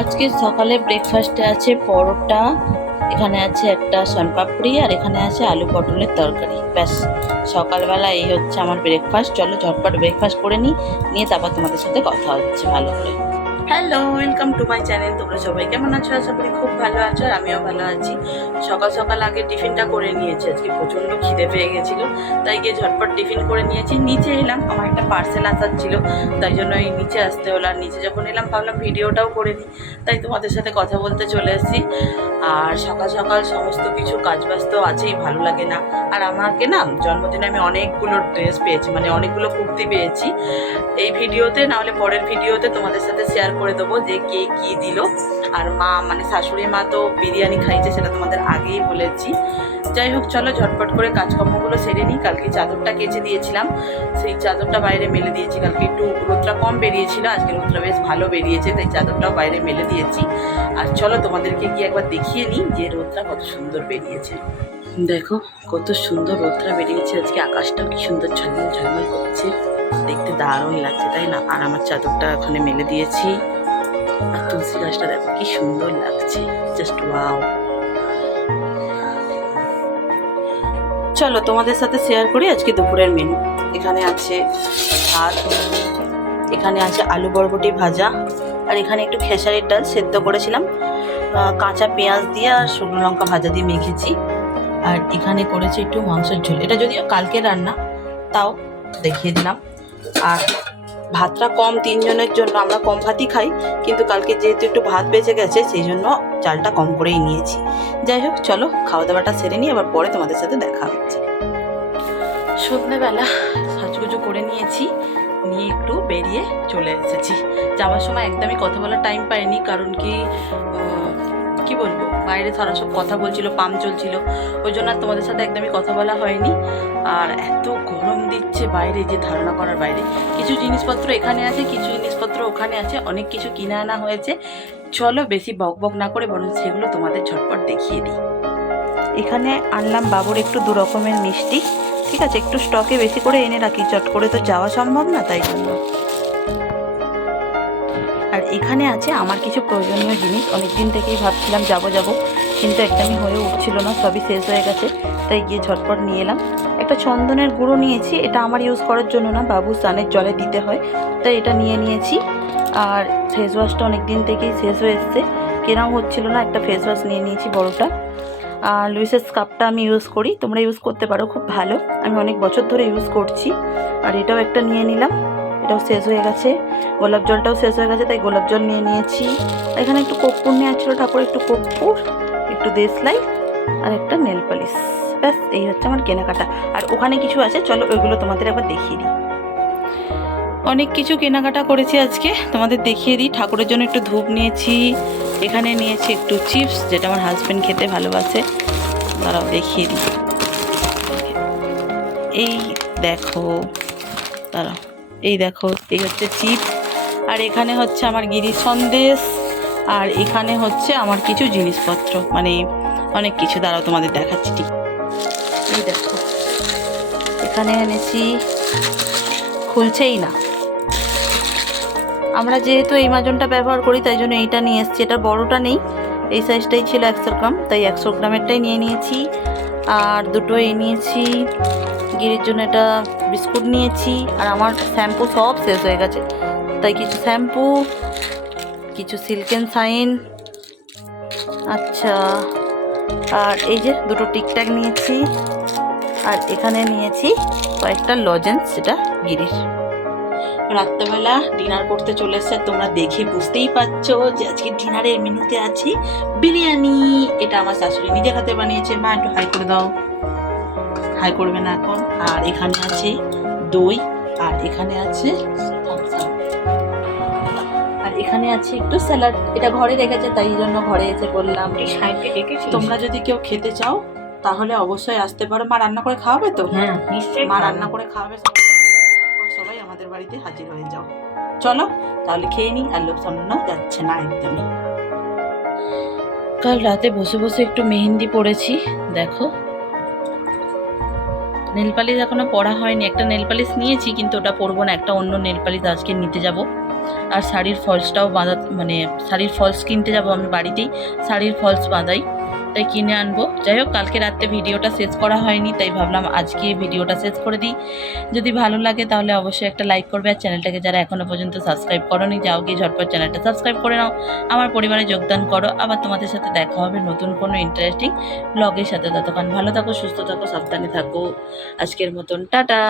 আজকে সকালে ব্রেকফাস্টে আছে পরোটা, এখানে আছে একটা সনপাপড়ি আর এখানে আছে আলু পটলের তরকারি। ব্যাস, সকালবেলা এই হচ্ছে আমার ব্রেকফাস্ট চলো ঝটপট ব্রেকফাস্ট করে নিই, নিয়ে তারপর তোমাদের সাথে কথা হচ্ছে ভালো করে। Hello welcome to my channel তোমরা সবাই কেমন আছো? আশা করি খুব ভালো আছো আর আমিও ভালো আছি। সকাল সকাল আগে টিফিনটা করে নিয়েছি। আজকে প্রচণ্ড খিদে পেয়ে গেছিল। তাই গিয়ে ঝটপট টিফিন করে নিয়েছি। নিচে এলাম। আমার একটা পার্সেল আসার ছিল। তাই জন্য এই নিচে আসতে হলো। আর নিচে যখন এলাম, ভাবলাম ভিডিওটাও করে নিই। তাই তোমাদের সাথে কথা বলতে চলে এসেছি। আর সকাল সকাল সমস্ত কিছু কাজ ব্যস্ত আছেই, ভালো লাগে না। আর আমাকে না, জন্মদিনে আমি অনেকগুলো ড্রেস পেয়েছি। মানে অনেকগুলো কুর্তি পেয়েছি। এই ভিডিওতে নাহলে পরের ভিডিওতে তোমাদের সাথে শেয়ার করে দেবো যে কে কী দিল। আর মা মানে শাশুড়ি মা তো বিরিয়ানি খাইছে সেটা তোমাদের আগেই বলেছি। যাই হোক, চলো ঝটপট করে কাজকর্মগুলো সেরে নিই। কালকে চাদরটা কেচে দিয়েছিলাম। সেই চাদরটা বাইরে মেলে দিয়েছি। কালকে একটু রোদটা কম বেরিয়েছিল। আজকে রোদটা বেশ ভালো বেরিয়েছে, তাই চাদরটাও বাইরে মেলে দিয়েছি। আর চলো তোমাদেরকে গিয়ে একবার দেখিয়ে নিই যে রোদটা কত সুন্দর বেরিয়েছে। দেখো, কত সুন্দর রোদটা বেরিয়েছে। আজকে আকাশটাও কি সুন্দর ঝলমল ঝলমল করছে। দেখতে দারুণ লাগছে, তাই না? আর আমার চাদরটা ওখানে মেলে দিয়েছি। আর তুলসী গাছটা দেখো, কি সুন্দর লাগছে। জাস্ট ওয়াও চলো, তোমাদের সাথে শেয়ার করি আজকে দুপুরের মেনু এখানে আছে ভাত, এখানে আছে আলু বরবটি ভাজা, আর এখানে একটু খেসারির ডাল সেদ্ধ করেছিলাম। কাঁচা পেঁয়াজ দিয়ে আর শুকনো লঙ্কা ভাজা দিয়ে মেখেছি। আর এখানে করেছি একটু মাংসের ঝোল। এটা যদিও কালকে রান্না, তাও দেখিয়ে দিলাম। আর ভাতটা কম, তিনজনের জন্য আমরা কম ভাতই খাই, কিন্তু কালকে যেহেতু একটু ভাত বেঁচে গেছে, সেই জন্য চালটা কম করেই নিয়েছি। যাই হোক, চলো খাওয়া দাওয়াটা সেরে নিই, আবার পরে তোমাদের সাথে দেখা হচ্ছে। সন্ধ্যেবেলা সাজগুজু করে নিয়েছি, নিয়ে একটু বেরিয়ে চলে এসেছি। যাওয়ার সময় একদমই কথা বলার টাইম পাইনি, কারণ কি কি বলব? বাইরে সারা সব কথা বলছিল পাম্প চলছিল। ওই জন্য আর তোমাদের সাথে একদমই কথা বলা হয়নি। আর এত গরম দিচ্ছে বাইরে, যে ধারণা করার বাইরে। কিছু জিনিসপত্র এখানে আছে, কিছু জিনিসপত্র ওখানে আছে, অনেক কিছু কিনে আনা হয়েছে। চলো বেশি বক বক না করে বরং সেগুলো তোমাদের ঝটপট দেখিয়ে দিই। এখানে আনলাম বাবুর একটু দু রকমের মিষ্টি। ঠিক আছে, একটু স্টকে বেশি করে এনে রাখি। চট করে তো যাওয়া সম্ভব না তাই জন্য। এখানে আছে, আমার কিছু প্রয়োজনীয় জিনিস। অনেক দিন থেকেই ভাবছিলাম যাব যাব। কিন্তু একদমই হয়ে উঠছিল না, সবই শেষ হয়ে গেছে। তাই গিয়ে ঝটপট নিয়ে এলাম। একটা চন্দনের গুঁড়ো নিয়েছি, এটা আমার ইউজ করার জন্য না, বাবু স্নানের জলে দিতে হয়। তাই এটা নিয়ে নিয়েছি। আর ফেস ওয়াশটা অনেক দিন থেকেই শেষ হয়ে এসছে। কেনাও হচ্ছিল না, একটা ফেস ওয়াশ নিয়ে নিয়েছি বড়টা। আর লুইসেস কাপটা আমি ইউজ করি, তোমরা ইউজ করতে পারো, খুব ভালো। আমি অনেক বছর ধরে ইউজ করছি। আর এটাও একটা নিয়ে নিলাম। এটাও শেষ হয়ে গেছে। গোলাপ জলটাও শেষ হয়ে গেছে, তাই গোলাপ জল নিয়ে নিয়েছি। এখানে একটু কর্পূর নেওয়া ছিল ঠাকুর একটু কর্পূর, একটু দেশলাই আর একটা নেল পালিশ। ব্যাস, এই হচ্ছে আমার কেনাকাটা। আর ওখানে কিছু আছে, চলো ওইগুলো তোমাদের একবার দেখিয়ে দিই। অনেক কিছু কেনাকাটা করেছি আজকে, তোমাদের দেখিয়ে দিই। ঠাকুরের জন্য একটু ধূপ নিয়েছি, এখানে নিয়েছি একটু চিপস, যেটা আমার হাজব্যান্ড খেতে ভালোবাসে। তারাও দেখিয়ে দিই। এই দেখো, দাঁড়াও। এই দেখো, এই হচ্ছে চিপ আর এখানে হচ্ছে আমার গিরি সন্দেশ, আর এখানে হচ্ছে আমার কিছু জিনিসপত্র। মানে অনেক কিছু। দাঁড়াও, তোমাদের দেখাচ্ছি ঠিক। এই দেখো, এখানে এনেছি, খুলছেই না। আমরা যেহেতু এই মাজনটা ব্যবহার করি, তাই জন্য এইটা নিয়ে এসেছি। এটা বড়টা নেই, এই সাইজটাই ছিল একশো গ্রাম তাই একশো গ্রামেরটাই নিয়ে নিয়েছি। আর দুটো এই নিয়েছি গিরির জন্য এটা বিস্কুট নিয়েছি, আর আমার শ্যাম্পু সব শেষ হয়ে গেছে। তাই কিছু শ্যাম্পু, কিছু সিল্কেন সাইন আচ্ছা আর এই যে দুটো টিকট্যাক নিয়েছি, আর এখানে নিয়েছি কয়েকটা লজেন্স, যেটা গিরির। রাত্রেবেলা ডিনার করতে চলে এসছে, তোমরা দেখে বুঝতেই পারছ যে আজকে ডিনারের মেনুতে আছে বিরিয়ানি। এটা আমার শাশুড়ি নিজের হাতে বানিয়েছে, মা একটু হাই করে দাও। হাই করবে না এখন। আর এখানে আছে দই আর এখানে আছে আর এখানে আছে একটু স্যালাড। এটা ঘরে রেখেছে তাই জন্য ঘরে এসে বললাম তোমরা যদি কেউ খেতে চাও তাহলে অবশ্যই আসতে পারো। মা রান্না করে খাওয়াবে তো? হ্যাঁ নিশ্চয়ই মা রান্না করে খাওয়াবে। সবাই আমাদের বাড়িতে হাজির হয়ে যাও। চলো তাহলে খেয়ে নিই আর লোক সামলানো যাচ্ছে না একদমই। কাল রাতে বসে বসে একটু মেহেন্দি পড়েছি দেখো। নেল পালিশ এখনও পরা হয়নি। একটা নেল পালিশ নিয়েছি, কিন্তু ওটা পরবো না, একটা অন্য নেল পালিশ আজকে নিতে যাব। আর শাড়ির ফলসটাও বাঁধা মানে শাড়ির ফলস কিনতে যাব আমি বাড়িতেই, শাড়ির ফলস বাঁধাই। তাই কিনে আনব। যাই হোক কালকে রাত্রে ভিডিওটা শেষ করা হয়নি, তাই ভাবলাম আজকে ভিডিওটা শেষ করে দিই। যদি ভালো লাগে তাহলে অবশ্যই একটা লাইক করবে, আর চ্যানেলটাকে যারা এখনও পর্যন্ত সাবস্ক্রাইব করোনি, যাও গিয়ে ঝটপট চ্যানেলটা সাবস্ক্রাইব করে নাও। আমার পরিবারে যোগদান করো। আবার তোমাদের সাথে দেখা হবে নতুন কোনো ইন্টারেস্টিং ব্লগের সাথে। ততক্ষণ ভালো থাকো, সুস্থ থাকো, সাবধানে থাকো। আজকের মতন, টাটা!